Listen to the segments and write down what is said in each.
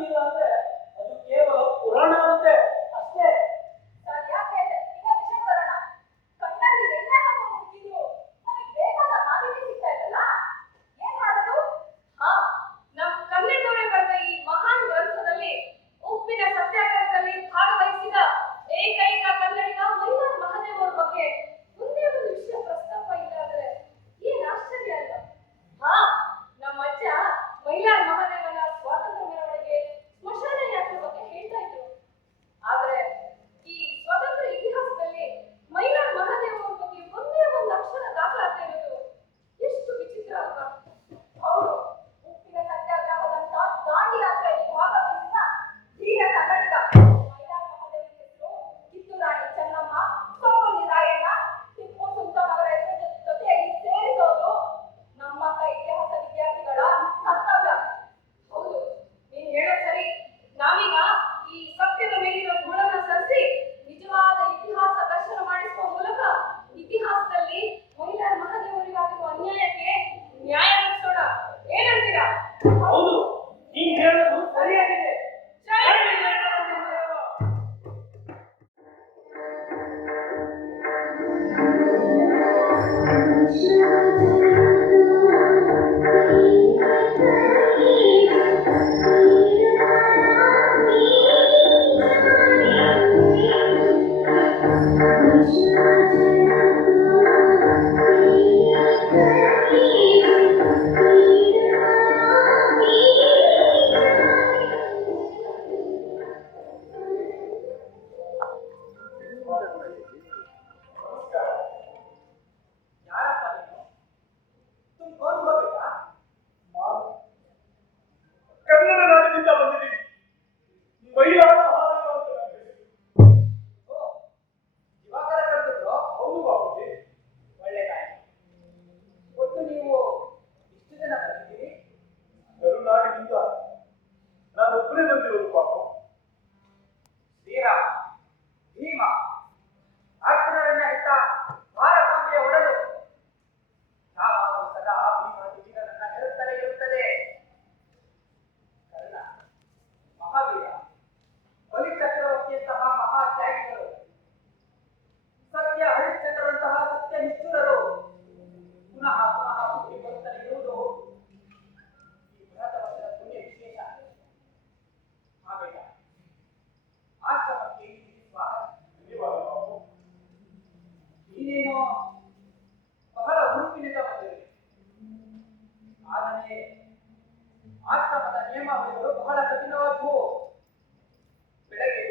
ಇಲ್ಲಾಂದ್ರೆ ಕಾರ್ಯಗಳು ಬಹಳ ಕಠಿಣವಾದವು ಬೆಳಗ್ಗೆ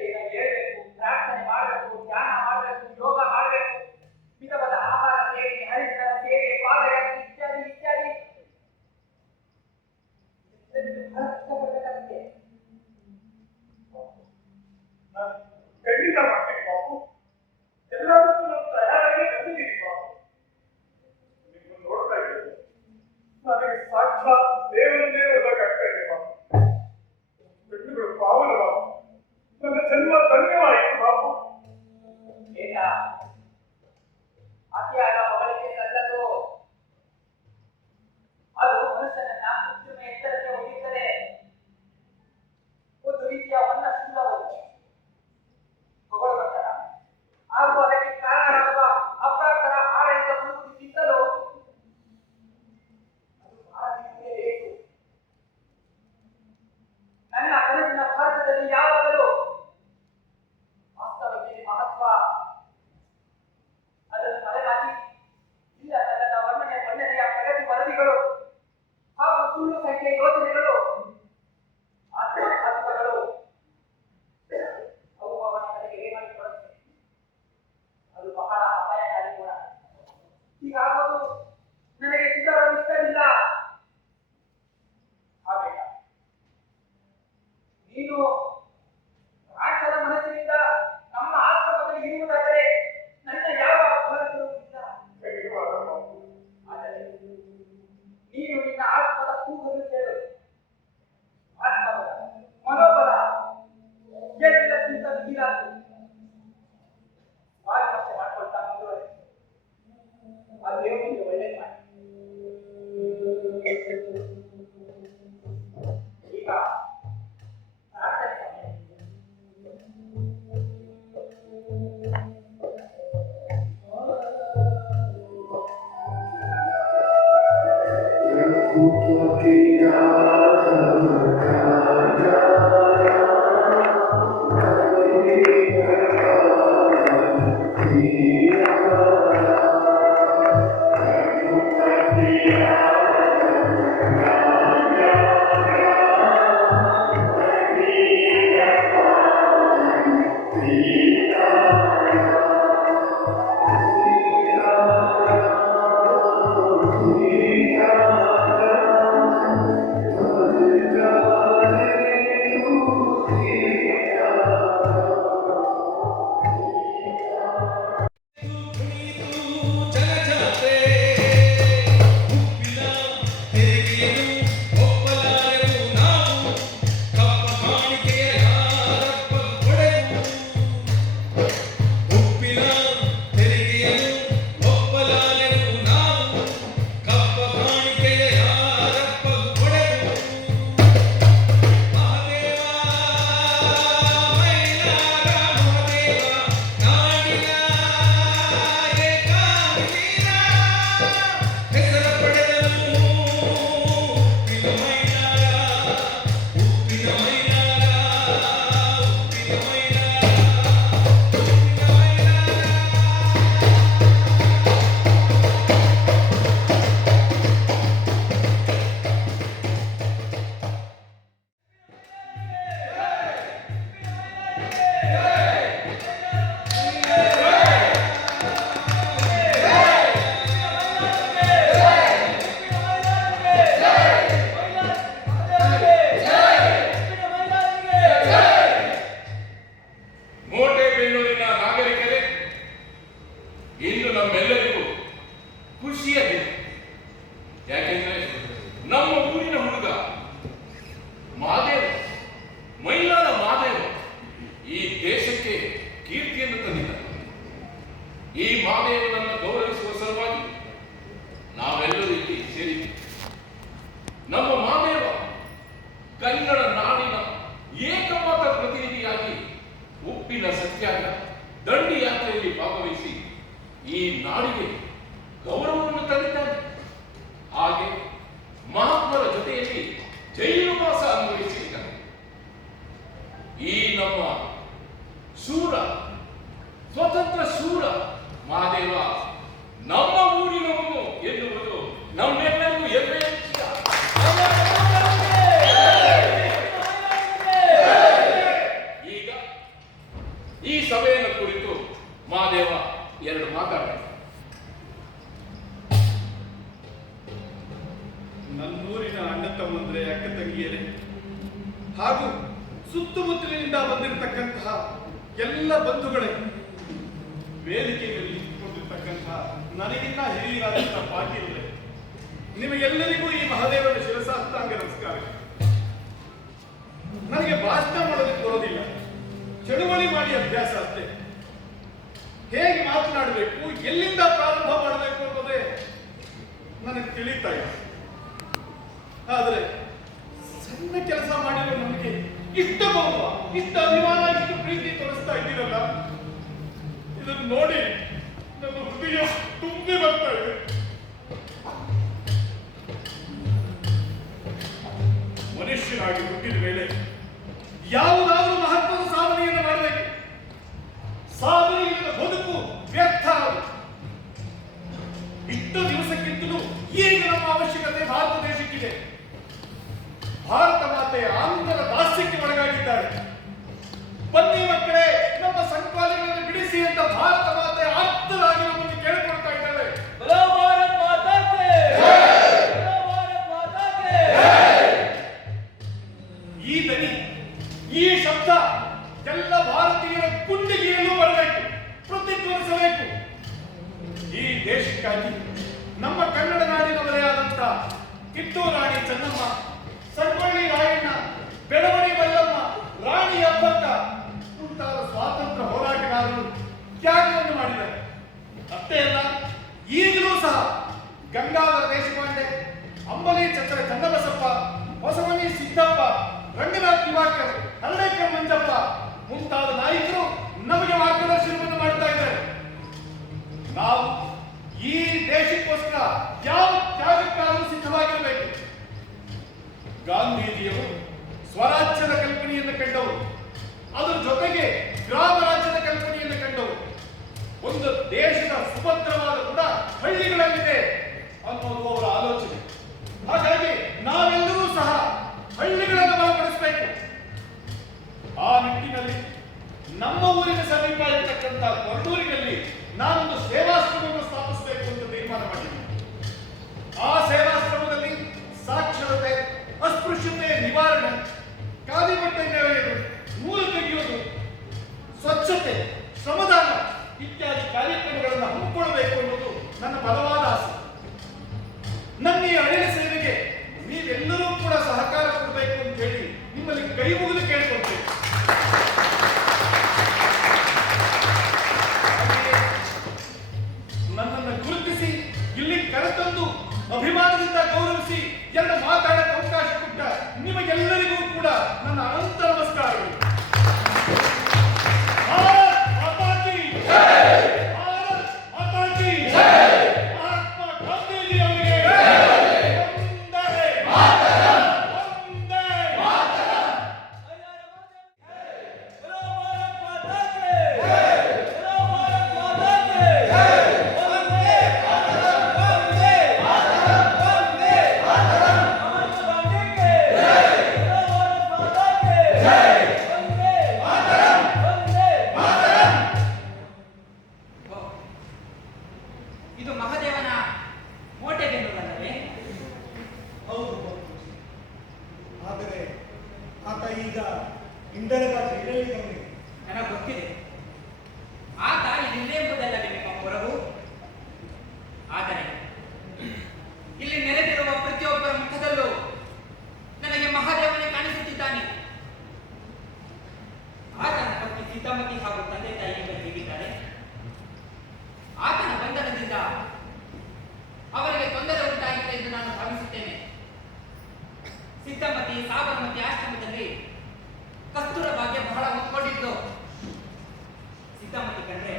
¿Por qué no ಅಕ್ಕ ತಂಗಿಯರೇ ಹಾಗೂ ಸುತ್ತಮುತ್ತಲಿನಿಂದ ಬಂದಿರತಕ್ಕಂತಹ ಎಲ್ಲ ಬಂಧುಗಳೇ, ವೇದಿಕೆಯಲ್ಲಿ ಇಟ್ಟುಕೊಂಡಿರ್ತಕ್ಕಂತಹ ನನಗಿನ್ನ ಹಿರಿಯರಾದಂತಹ ಪಾಟೀಲರೇ ನಿಮಗೆಲ್ಲರಿಗೂ ಈ ಮಹಾದೇವನ ಶಿರಸಾಷ್ಟಾಂಗ ನಮಸ್ಕಾರ. ನನಗೆ ಭಾಷಣ ಮಾಡೋದಕ್ಕೆ ಬರೋದಿಲ್ಲ. ಚಳುವಳಿ ಮಾಡಿ ಅಭ್ಯಾಸ ಅಷ್ಟೇ. ಹೇಗೆ ಮಾತನಾಡಬೇಕು, ಎಲ್ಲಿಂದ ಪ್ರಾರಂಭ ಮಾಡಬೇಕು ಅನ್ನೋದೇ ನನಗೆ ತಿಳಿತಾ ಇಲ್ಲ. ಆದರೆ ಸಣ್ಣ ಕೆಲಸ ಮಾಡಿರೋ ನಮಗೆ ಇಷ್ಟ ಗೌರವ ಇಷ್ಟ ಅಭಿಮಾನ, ಇಷ್ಟು ಪ್ರೀತಿ ತೋರಿಸ್ತಾ ಇದ್ದೀರಲ್ಲ? ಇದನ್ನು ನೋಡಿ ನಮ್ಮ ಹೃದಯ ತುಂಬಿ ಬರ್ತಾ ಇದೆ. ಮನುಷ್ಯನಾಗಿ ಹುಟ್ಟಿದ ಮೇಲೆ ಯಾವುದಾದ್ರೂ ಮಹತ್ವದ ಸಾಧನೆಯನ್ನು ಮಾಡಬೇಕು. ಸಾಧನೆಯಿಂದ ಬದುಕು ವ್ಯರ್ಥ. ಇಷ್ಟು ದಿವಸಕ್ಕಿಂತಲೂ ಈಗ ನಮ್ಮ ಅವಶ್ಯಕತೆ ಭಾರತ ದೇಶಕ್ಕಿದೆ ಭಾರತ ಮಾತೆ ಆಂಧ್ರ ದಾಸ್ಯಕ್ಕೆ ಒಳಗಾಗಿದ್ದಾರೆ. ಬನ್ನಿ ಮಕ್ಕಳೇ ನಮ್ಮ ಸಂಕೋಲೆಗಳನ್ನು ಬಿಡಿಸಿ ಅಂತ ಭಾರತ ಮಾತೆ ಆಪ್ತರಾಗಿ ನಮ್ಮನ್ನು ಕೇಳಿಕೊಳ್ತಾ ಇದ್ದಾರೆ ಈ ದನಿ ಈ ಶಬ್ದ ಎಲ್ಲ ಭಾರತೀಯರ ಕುಂಡಿಗೆಯಲ್ಲೂ ಬರಬೇಕು ಪ್ರತಿಧ್ವನಿಸಬೇಕು. ಈ ದೇಶಕ್ಕಾಗಿ ನಮ್ಮ ಕನ್ನಡ ನಾಡಿನವರೇ ಆದಂತ ಕಿತ್ತೂರಾಣಿ ಚೆನ್ನಮ್ಮ ನಿಟ್ಟಿನಲ್ಲಿ ನಮ್ಮ ಊರಿನ ಸಮೀಪ ಇರತಕ್ಕಂಥ ಕೊರಡೂರಿನಲ್ಲಿ ನಾನೊಂದು ಸೇವಾಶ್ರಮವನ್ನು ಸ್ಥಾಪಿಸಬೇಕು ಅಂತ ತೀರ್ಮಾನ ಮಾಡಿದ್ದೀನಿ. ಆ ಸೇವಾಶ್ರಮದಲ್ಲಿ ಸಾಕ್ಷರತೆ, ಅಸ್ಪೃಶ್ಯತೆ, ನಿವಾರಣೆ, ಖಾದಿ ಬಟ್ಟೆ ನೆರೆಯೋದು ನೂಲು ತೆಗೆಯೋದು, ಸ್ವಚ್ಛತೆ ಶ್ರಮದಾನ ಇತ್ಯಾದಿ ಕಾರ್ಯಕ್ರಮಗಳನ್ನು ಹಮ್ಮಿಕೊಳ್ಳಬೇಕು ಅನ್ನೋದು ನನ್ನ ಬಲವಾದ ಆಸೆ. ನನ್ನ ಈ ಅಳಿಯ ಸೇವೆಗೆ ನೀವೆಲ್ಲರೂ ಕೂಡ ಸಹಕಾರ ಕೊಡಬೇಕು ಅಂತ ಹೇಳಿ ನಿಮ್ಮಲ್ಲಿ ಕೈ ಮುಗಿದು ಎರಡು ಮಾತಾಡಕ್ಕೆ ಅವಕಾಶ ಕೊಟ್ಟ ನಿಮಗೆಲ್ಲರಿಗೂ ಕೂಡ ನನ್ನ ಅನಂತ ಆದರೆ ಆತ ಈಗ ಇಂಡಲಗ ಜೈಲಲ್ಲಿ ನನಗೆ ಗೊತ್ತಿದೆ ಆತ ಇಲ್ಲಿಲ್ಲೇ ಎಂಬುದಲ್ಲವೇ ನಿಮ್ಮ ಹೊರಗು ಆದರೆ ಇಲ್ಲಿ ನೆರೆದಿರುವ ಪ್ರತಿಯೊಬ್ಬರ ಮುಖದಲ್ಲೂ ನನಗೆ ಮಹಾದೇವನೇ ಕಾಣಿಸುತ್ತಿದ್ದಾನೆ ಆತನ ಪತ್ನಿ ಸೀತಾಮತಿ ಹಾಗೂ ತಂದೆ ತಾಯಿಗಳು ಹೇಗಿದ್ದಾರೆ ಆತನ ಬಂಧನದಿಂದ ಅವರಿಗೆ ತೊಂದರೆ ಉಂಟಾಗಿದೆ ಎಂದು ನಾನು ಭಾವಿಸುತ್ತೇನೆ ಸಿದ್ದಮತಿ ಸಾಬರಮತಿ ಆಶ್ರಮದಲ್ಲಿ ಕಸ್ತೂರ ಭಾಗ್ಯ ಬಹಳ ಹೊತ್ಕೊಂಡಿದ್ದು ಸಿದ್ದಮತಿ ಕಂಡ್ರೆ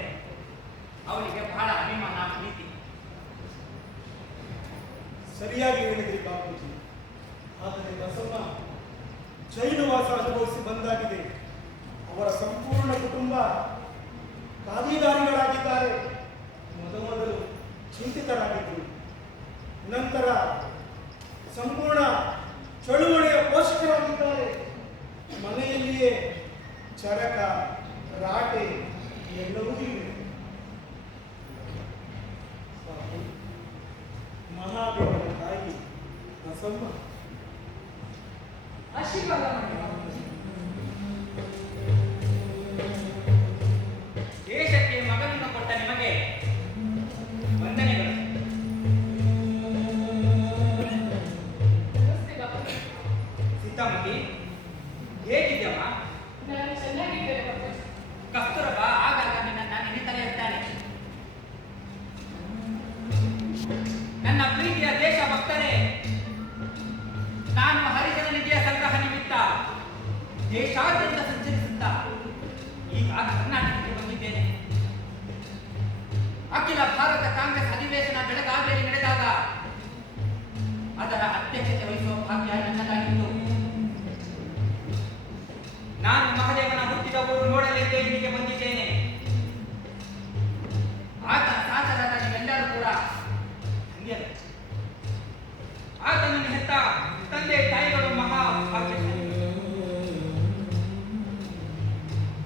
ಅವಳಿಗೆ ಬಹಳ ಅಭಿಮಾನ ಪ್ರೀತಿ ಸರಿಯಾಗಿ ಹೇಳಿದ್ರಿ ಬಾಪೂಜಿ ಆದರೆ ಬಸಮ್ಮ ಜೈಲುವಾಸ ಅನುಭವಿಸಿ ಬಂದಾಗಿದೆ. ಅವರ ಸಂಪೂರ್ಣ ಕುಟುಂಬ ಕಾದಿದಾರಿಗಳಾಗಿದ್ದಾರೆ. ಮೊದಮೊದಲು ಚಿಂತಿತರಾಗಿದ್ದರು. ನಂತರ ಸಂಪೂರ್ಣ ಚಳುವಳಿಯ ಪೋಷಕರಾಗಿದ್ದಾರೆ. ಮನೆಯಲ್ಲಿಯೇ ಚರಕ, ರಾಟೆ ಎಲ್ಲವೂ ಇವೆ. ಮಹಾದೇವನ ತಾಯಿ ಬಸಮ್ಮ ಆಶೀರ್ವಾದ ಮಾಡಿ ಬಾಪೂಜಿ. ದೇಶಕ್ಕೆ ಮಗನನ್ನು ಕೊಟ್ಟ ನಿಮಗೆ ವಂದನೆಗಳು. ಭಾರತ ಆತನನ್ನು ತಂದೆ ತಾಯಿಗಳು ಮಹಾ.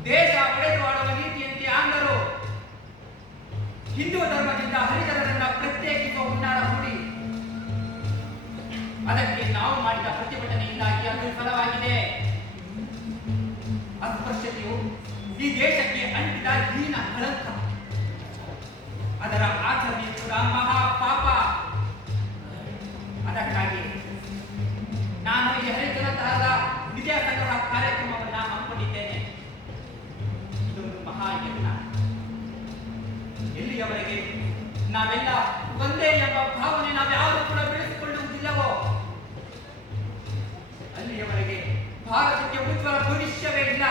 ದೇಶ ಒಡೆದು ಆಳುವ ನೀತಿಯಂತೆ ಆಂಧ್ರರು ಹಿಂದೂ ಧರ್ಮದಿಂದ ಹರಿಜನರನ್ನ ಪ್ರತ್ಯೇಕಿಸುವ ಹುನ್ನಾರ ಹೂಡಿ ಅದಕ್ಕೆ ನಾವು ಮಾಡಿದ ಪ್ರತಿಭಟನೆಯಿಂದಾಗಿ ಅದು ಫಲವಾಗಿದೆ. ಅಸ್ಪೃಶ್ಯತೆಯು ಈ ದೇಶಕ್ಕೆ ಅಂಟಿದ ಹೀನ ಕಳಂಕ. ಅದರ ಆಚರಣೆ ಕೂಡ ಮಹಾ ನಾವೆಲ್ಲ ಒಂದೇ ಎಂಬ ಭಾವನೆ ನಾವ್ಯಾರು ಕೂಡ ಬೆಳೆಸಿಕೊಳ್ಳುವುದಿಲ್ಲವೋ? ಅಲ್ಲಿಯವರೆಗೆ ಭಾರತಕ್ಕೆ ಉಜ್ವಲ ಭವಿಷ್ಯವೇ ಇಲ್ಲ.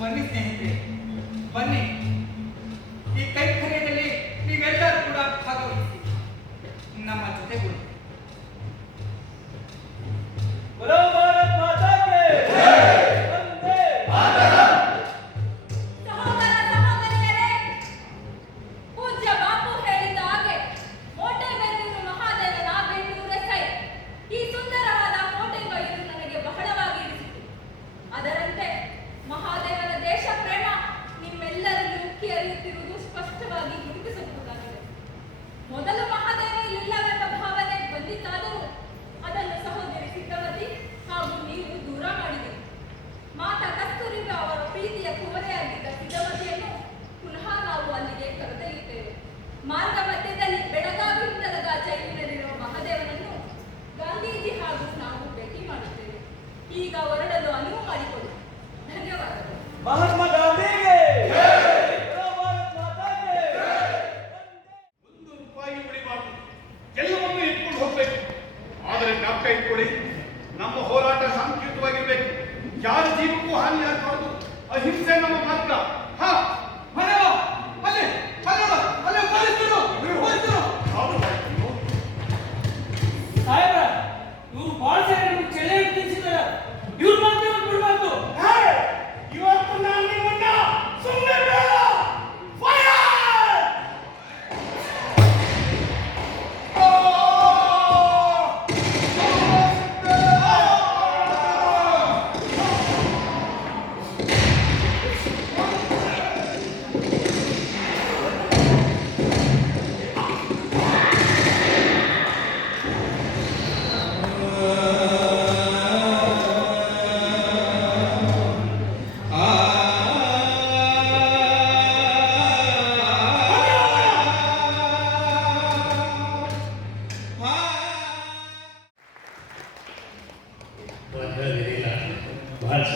ಬನ್ನಿ ಸ್ನೇಹಿತರೆ, ಬನ್ನಿ.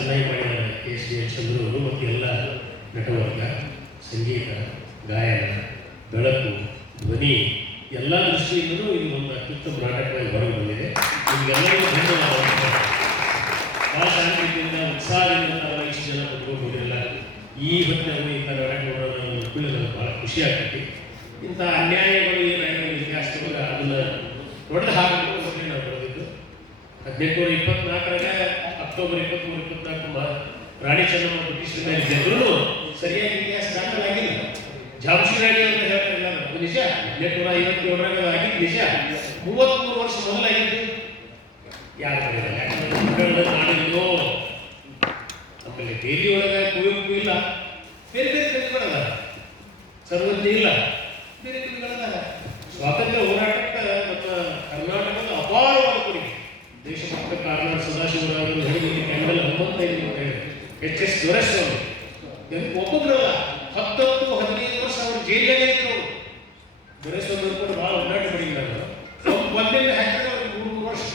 ಚೆನ್ನಾಗಿ ಮಾಡಿದ್ದಾರೆ ಕೆ ಎಸ್ ಎಸ್ ಚಂದ್ರು ಮತ್ತು ಎಲ್ಲ ನಟವರ್ಗ, ಸಂಗೀತ, ಗಾಯನ, ಬೆಳಕು, ಧ್ವನಿ, ಎಲ್ಲ ದೃಷ್ಟಿಯಿಂದಲೂ ಇದು ಒಂದು ಅತ್ಯುತ್ತಮ ನಾಟಕವಾಗಿ ಹೊರಗೆ ಬಂದಿದೆ ನಿಮಗೆಲ್ಲರಿಗೂ ಧನ್ಯವಾದ ಭಾಳ ಶಾಂತಿಯಿಂದ ಉತ್ಸಾಹದಿಂದ ಇಷ್ಟು ಜನ ಬಂದ್ಕೊಂಡು ಹೋಗಿರಲ್ಲ ಈ ಹೊತ್ತಿನಲ್ಲಿ ಇಂಥ ನಾಟಕ ನೋಡೋದನ್ನು ಕುಳ್ಳು ನನಗೆ ಭಾಳ ಖುಷಿ ಆಗ್ತೈತಿ. ಇಂಥ ಅನ್ಯಾಯಗಳು ಏನಾಗಿದೆ ಇತಿಹಾಸದೊಳಗೆ ಅದನ್ನು ಹೊಡೆದು ಹಾಕಬೇಕು ನಾವು ಬರೆದಿದ್ದು ಹದಿನೆಂಟುನೂರ ಇಪ್ಪತ್ನಾಲ್ಕರಾಗ ಅಕ್ಟೋಬರ್ ಇಪ್ಪತ್ಮೂರು ಇಪ್ಪತ್ನಾಲ್ಕು ಮಾ ರಾಣಿ ಚೆನ್ನಮ್ಮ ಬ್ರಿಟಿಷರ ಮೇಲೆ ಗೆದ್ದರೂ ಸರಿಯಾಗಿ ಇತಿಹಾಸ ದಾಖಲಾಗಿಲ್ಲ ಝಾನ್ಸಿ ರಾಣಿ ಅಂತ ಹೇಳ್ತಾರಲ್ಲ ನಿಜ? ಹದಿನೆಂಟುನೂರ ಐವತ್ತೇಳರಾಗ ಆಗಿದ್ದು ನಿಜ? ಮೂವತ್ತ್ಮೂರು ವರ್ಷ ಮೊದಲಾಗಿದ್ದು? ಯಾರು ನಾಡಿದ್ದು ಆಮೇಲೆ ಡೈಲಿ ಒಳಗೆ ಕುವೆಂಪು ಇಲ್ಲ. ಬೇರೆ ಬೇರೆ ಕವಿಗಳದ ಸರ್ವಜ್ಞ ಇಲ್ಲ. ಬೇರೆ ಕವಿಗಳದಾರ ಸ್ವಾತಂತ್ರ್ಯ ಹೋರಾಟಕ್ಕೆ ನಮ್ಮ ಕರ್ನಾಟಕದ ಕೊಡುಗೆ ದೇಶಭಕ್ತ ಕಾರಣ ಹಿಡಿದು ಕೆಂಗಲ್ ಹನುಮಂತಯ್ಯ ಅಂತ ಹೇಳಿ. ಎಚ್ ಎಸ್ ದೊರೆಸ್ ಅವರು ಇದಕ್ಕೆ ಒಬ್ಬೊಬ್ಬರಲ್ಲ ಹತ್ತೊಂದು ಹದಿನೈದು ವರ್ಷ ಅವರು ಜೈಲಲ್ಲೇ ಇದ್ರು ಅವರು ದೊರೆಸ್ ಅವರು ಕೂಡ ಭಾಳ ಒಡನಾಟ ಮಾಡಿದ್ದಾರೆ. ಒಂದೆಲ್ಲ ಹಾಕಿದ್ರೆ ಅವ್ರಿಗೆ ಮೂರು ವರ್ಷ.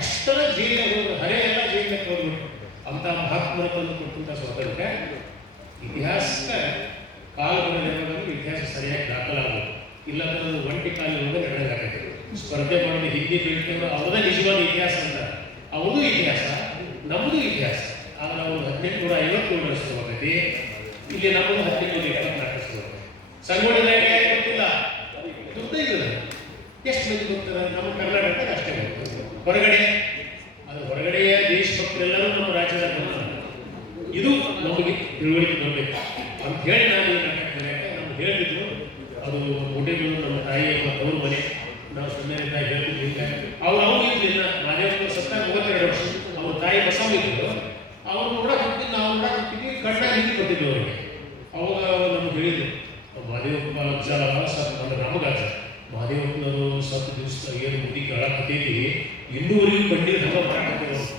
ಎಷ್ಟರ ಜೈಲಿಗೆ ಹೋದ್ರು, ಹರೆ ಎಲ್ಲ ಜೈಲಿಗೆ ಹೋಗ್ಬಿಟ್ರು ಅಂತ ಮಹಾತ್ಮರ ತಂದು ಕೊಟ್ಟಂತ ಸ್ವಾತಂತ್ರ್ಯ. ಇತಿಹಾಸಕ್ಕೆ ಕಾಲ ನೆರವಾಗಿ ಇತಿಹಾಸ ಸರಿಯಾಗಿ ದಾಖಲಾಗಬೇಕು. ಇಲ್ಲ ಒಂಟಿ ಕಾಲಿನ ನಡೆದಾಗತ್ತೆ ಸ್ಪರ್ಧೆ ಮಾಡಿದ ಹಿಂದಿ ಬೆಳೆದವರು ಅವ್ರದೇ ನಿಜವಾದ ಇತಿಹಾಸ ಅಂತ. ಅವ್ರದ್ದು ಇತಿಹಾಸ, ನಮ್ಮದು ಇತಿಹಾಸ. ಆದ್ರೆ ಅವರು ಹದಿನೆಂಟು ನೂರ ಐವತ್ತೇಳು ನಡೆಸೋಗತಿ ಇಲ್ಲಿ ನಮ್ಮದು ಹದಿನೆಂಟು ನೂರ ಇಪ್ಪತ್ನಾಲ್ಕು ನಡೆಸೋದು ಸಂಗೋಡಿನಾಗೆ ಗೊತ್ತಿಲ್ಲ? ದುಡ್ಡು ಇಲ್ಲ ಎಷ್ಟು ಮಂದಿ ಗೊತ್ತಿಲ್ಲ ನಮ್ಮ ಕರ್ನಾಟಕಕ್ಕೆ ಅಷ್ಟೇ ಗೊತ್ತು. ಹೊರಗಡೆ ದಿವಸ ಏನು ಮುದಿ ಕೇಳಕತ್ತಿದ್ದೀವಿ ಇನ್ನೂವರೆಗೂ ಬಂಡಿ ಹಂಗ ಮಾಡಕತ್ತಿರೋದು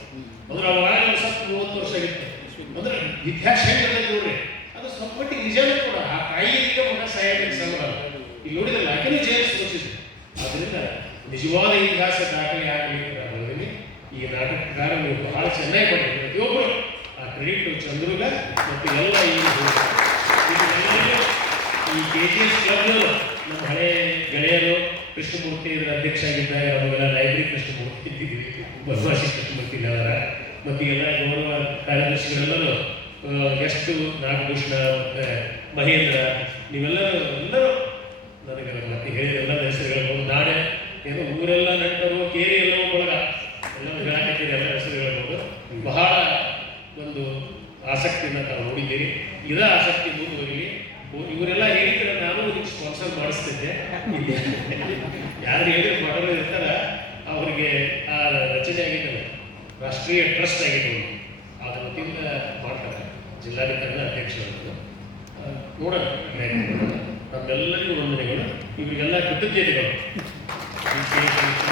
ಏನೋ ಊರೆಲ್ಲ ನಂಟರು ಕೇರಿ ಎಲ್ಲವೂ ಒಳಗ ಎಲ್ಲವೂ ಹೇಳಕತ್ತೀರಿ ಎಲ್ಲ ಹೆಸರು ಹೇಳ್ಬೋದು. ಬಹಳ ಒಂದು ಆಸಕ್ತಿಯನ್ನು ತಾವು ನೋಡಿದ್ದೀರಿ. ಇದ ಆಸಕ್ತಿ ಮುಂದುವರಿಲಿ. ಇವರೆಲ್ಲ ಹೇಳಿದ್ರೆ ನಾನು ಇದಕ್ಕೆ ಸ್ಪಾನ್ಸರ್ ಮಾಡಿಸ್ತಿದ್ದೆ. ಯಾರು ಹೇಳಿದ್ರೆ ಮಾಡಲು ಇರ್ತಾರ ಅವರಿಗೆ ಆ ರಚನೆ ಆಗಿದ್ದಾರೆ ರಾಷ್ಟ್ರೀಯ ಟ್ರಸ್ಟ್ ಆಗಿದ್ದು ಅದರ ವತಿಯಿಂದ ಮಾಡ್ತಾರೆ. ಜಿಲ್ಲಾಧಿಕಾರಿ ಅಧ್ಯಕ್ಷರು. ನೋಡೋಣ. ನಮ್ಮೆಲ್ಲರಿಗೂ ವಂದನೆಗಳು. ಇವರಿಗೆಲ್ಲ ಕೃತಜ್ಞತೆಗಳು. appreciation.